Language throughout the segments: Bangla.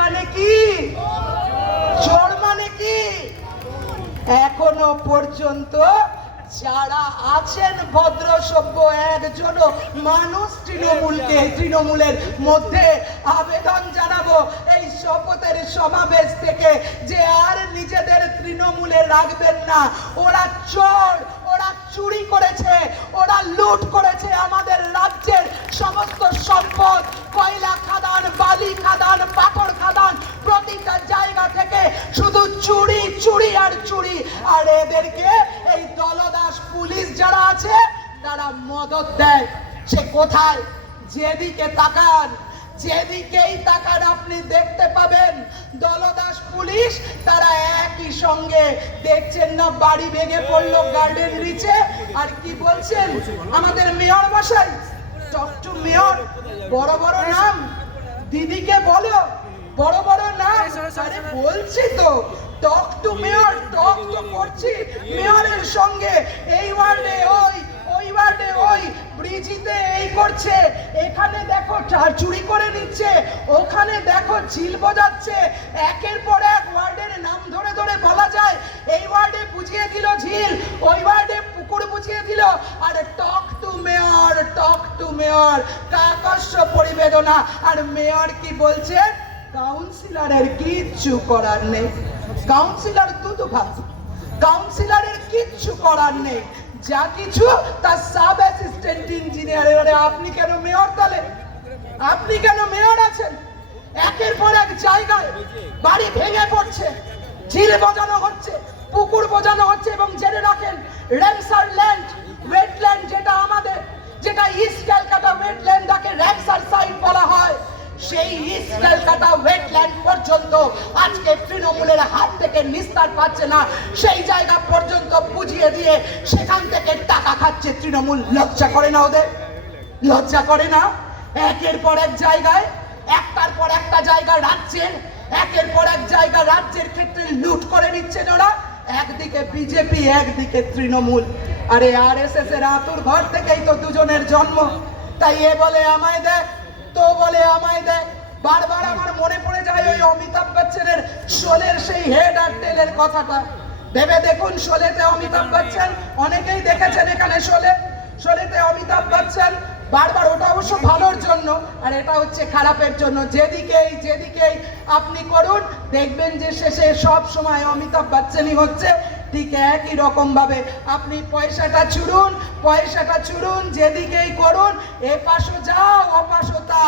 মানে কি? চোর মানে কি? এখনও পর্যন্ত যারা আছেন ভদ্র সভ্য একজন মানুষ তৃণমূলকে, তৃণমূলের মধ্যে আবেদন জানাব এই শপথের সমাবেশ থেকে যে আর নিজেদের তৃণমূলে রাখবেন না। ওরা চোর, ওরা চুরি করেছে, ওরা লুট করেছে আমাদের সমস্ত সম্পদ, কয়লা খাদান, বালি খাদান, পাথর খাদান প্রতিটা জায়গা থেকে শুধু চুরি চুরি আর চুরি। আর এদেরকে এই দলদাস পুলিশ যারা আছে, তারা মদত দেয়। সে কোথায়? যেদিকে তাকান, যেদিকেই তাকান আপনি দেখতে পাবেন, দলদাস পুলিশ তারা একই সঙ্গে দেখছেন না, বাড়ি ভেঙে পড়ল গার্ডেন রিচে আর কি বলছেন? আমাদের মেয়র মশাই মেয়র বড় বড় নাম। দিদিকে বলো বড় বড় নাম। আরে বলছি তো টক টু মেয়র টক তো করছি। মেয়রের সঙ্গে এই ওয়ার্ডে ওই ওই ওয়ার্ডে ওই ব্রিজিতে এই করছে। এখানে দেখো চা- চুরি করে নিচ্ছে। ওখানে দেখো ঝিল বোঝাচ্ছে। একের পর এক ওয়ার্ডের নাম ধরে ধরে বলা যায়। এই ওয়ার্ডে বুঝিয়ে দিল ঝিল ওই ওয়ার্ডে পুকুর বুঝিয়ে দিল। আর talk mayor talk to mayor কাকস্য পরিবেদনা। আর মেয়র কি বলছে? কাউন্সিলরের কিচ্ছু করার নেই। কাউন্সিলর দুধ ভাত কাউন্সিলরের কিচ্ছু করার নেই। যা কিছু তার সাব অ্যাসিস্ট্যান্ট ইঞ্জিনিয়ার এবারে আপনি কেন মেয়র তাহলে আপনি কেন মেয়র আছেন? একের পর এক জায়গায় বাড়ি ভেঙে পড়ছে, ঝিল বোঝানো হচ্ছে, পুকুর বোঝানো হচ্ছে এবং জেনে রাখেন রেমসার ল্যান্ড ওয়েটল্যান্ড যেটা যেটা ইস্ট ক্যালকাটা ওয়েটল্যান্ডটাকে র্যামসার সাইট বলা হয়, সেই ইস্ট ক্যালকাটা ওয়েটল্যান্ড পর্যন্ত আজকে তৃণমূলের হাত থেকে নিস্তার পাচ্ছে না। সেই জায়গা পর্যন্ত বুঝিয়ে দিয়ে সেখান থেকে টাকা খাচ্ছে তৃণমূল। লজ্জা করে না ওদের? লজ্জা করে না? একের পর এক জায়গায়, একটার পর একটা জায়গা রাজ্যের, একের পর এক জায়গা রাজ্যের ক্ষেত্রে লুট করে নিচ্ছেন ওরা একদিকে বিজেপি, একদিকে তৃণমূল। আরে আর এস এস এর আতুর ঘর থেকেই তো দুজনের জন্ম। তাই এ বলে আমায় দেখ, তো বলে আমায় দেখ। বারবার আমার মনে পড়ে যায় ওই অমিতাভ বচ্চনের শোলের সেই হেড আর টেলের কথাটা। ভেবে দেখুন শোলেতে অমিতাভ বচ্চন, অনেকেই দেখেছেন এখানে শোলে। শোলেতে অমিতাভ বচ্চন বারবার, ওটা অবশ্য ভালোর জন্য, আর এটা হচ্ছে খারাপের জন্য। যেদিকেই যেদিকেই আপনি করুন, দেখবেন যে শেষে সব সময় অমিতাভ বচ্চনই হচ্ছে। ঠিক একই রকমভাবে আপনি পয়সাটা ছুড়ুন পয়সাটা ছুড়ুন, যেদিকেই করুন, এ পাশো যাও, ও পাশো তা।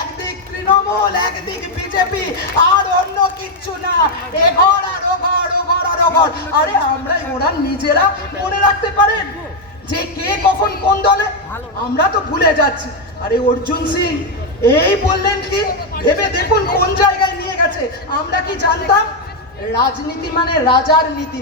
একদিক তৃণমূল, একদিক বিজেপি, আর অন্য কিচ্ছু না। এ ঘর আর ও ঘর ও ঘর আর ও ঘর। আরে আমরা ওরা নিজেরা মনে রাখতে পারেন। কখন কোন দলে? আমরা তো ভুলে যাচ্ছি। আরে অর্জুন সিং এই বললেন কি? ভেবে দেখুন কোন জায়গায় নিয়ে গেছে। আমরা কি জানতাম? রাজনীতি মানে রাজার নীতি।